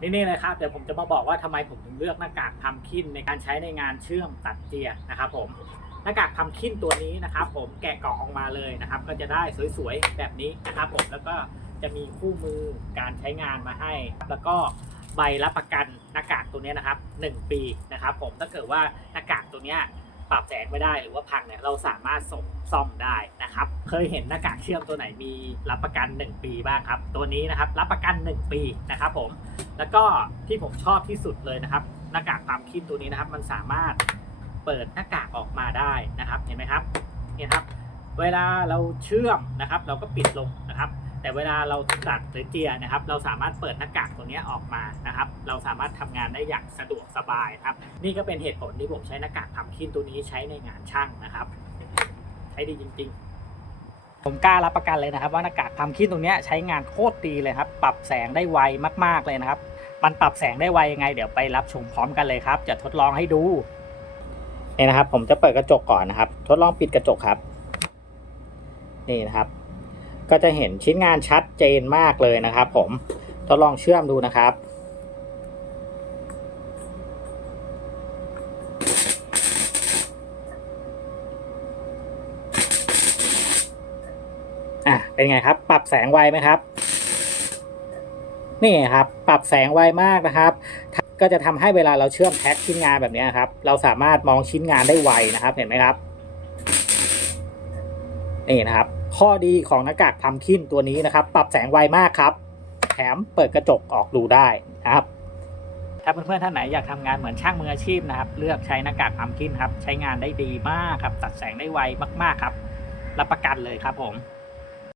นี่เลยครับเดี๋ยวผมจะมาบอกว่าทำไมผมถึงเลือกหน้ากากพัมคินในการใช้ในงานเชื่อมตัดเจียนะครับผมหน้ากากพัมคินตัวนี้นะครับ ผมแกะกล่องออกมาเลยนะครับ ก็จะได้สวยๆแบบนี้นะครับ ผมแล้วก็จะมีคู่มือการใช้งานมาให้ แล้วก็ใบรับประกันหน้ากากตัวนี้นะครับ 1 ปีนะครับ ผมถ้าเกิดว่าหน้ากากตัวนี้ปรับแสงไม่ได้หรือว่าพังเนี่ยเราสามารถส่งซ่อมได้นะครับ เคยเห็นหน้ากากเชื่อมตัวไหนมีรับประกัน 1 ปีบ้างครับ ตัวนี้นะครับรับประกัน 1 ปีนะครับ ผม แล้วก็ที่ผมชอบที่สุดเลยนะครับ หน้ากากความคิดตัวนี้นะครับ มันสามารถเปิดหน้ากากออกมาได้นะครับ เห็นไหมครับเนี่ยครับ เวลาเราเชื่อมนะครับ เราก็ปิดลงนะครับ แต่เวลาเราตัดหรือเจียนะครับ เราสามารถเปิดหน้ากากตัวนี้ออกมานะครับ เราสามารถทำงานได้อย่างสะดวกสบายครับ นี่ก็เป็นเหตุผลที่ผมใช้หน้ากากทำคินตัวนี้ใช้ในงานช่างนะครับ ใช้ดีจริง ๆผมกล้ารับประกันเลยนะครับ ว่าหน้ากากทำคินตรงนี้ใช้งานโคตรดีเลยครับ ปรับแสงได้ไวมาก ๆ เลยนะครับ มันปรับแสงได้ไวยังไง เดี๋ยวไปรับชมพร้อมกันเลยครับ จะทดลองให้ดูนี่นะครับ ผมจะเปิดกระจกก่อนนะครับ ทดลองปิดกระจกครับ นี่นะครับ ก็จะเห็นชิ้นงานชัดเจนมากเลยนะครับ ผมทดลองเชื่อมดูนะครับอะเป็นไงครับ ปรับแสงไวไหมครับ นี่ครับปรับแสงไวมากนะครับก็จะทำให้เวลาเราเชื่อมแท็กชิ้นงานแบบนี้ครับ เราสามารถมองชิ้นงานได้ไวนะครับ เห็นไหมครับนี่นะครับ ข้อดีของหน้ากากพัมคินตัวนี้นะครับ ปรับแสงไวมากครับ แถมเปิดกระจกออกดูได้นะครับ ถ้าเพื่อนๆท่านไหนอยากทำงานเหมือนช่างมืออาชีพนะครับ เลือกใช้หน้ากากพัมคินครับ ใช้งานได้ดีมากครับ ตัดแสงได้ไวมากๆครับ รับประกันเลยครับผม